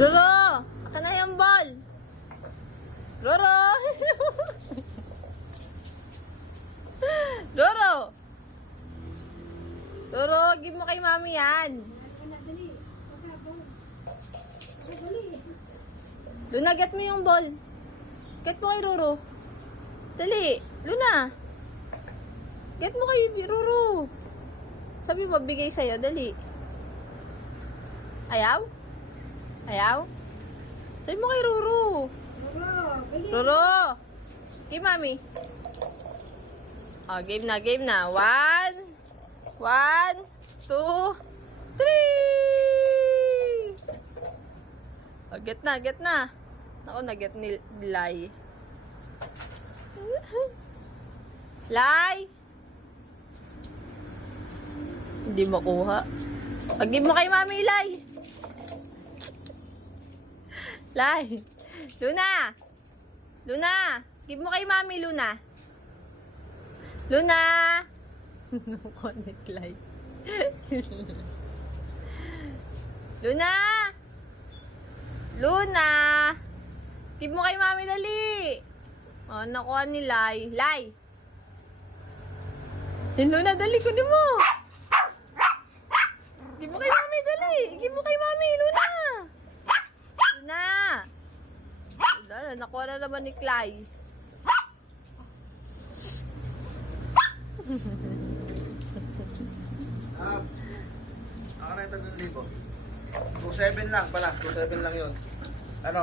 Roro! Aka na yung ball! Roro! Roro! Roro, give mo kay mami yan. Luna, get mo yung ball. Get mo kay Roro. Dali, Luna. Get mo kay Roro. Sabi mo, bigay sa'yo. Dali. Ayaw? Ayaw? Sabi mo kay Roro. Roro! Game, mami. Oh, game na, game na. 1, 2, 3! Oh, get na, get na. Ako, na-get ni Lai. Lai! Hindi makuha. Pag-give mo kay mami, Lai. Lai. Luna! Luna! Give mo kay mami, Luna. Luna! No connect, Lai. Luna! Luna! Give mo kay mami, dali. Oh, nakuha ni Lai. Lai! Luna, dali, kunin mo. Give mo kay mami, dali. Give mo kay mami, Luna. Luna. Luna, nakuha na naman ni Clay. Ako na ito ng libo. 2.7 lang pala. 2.7 lang yun. Ano?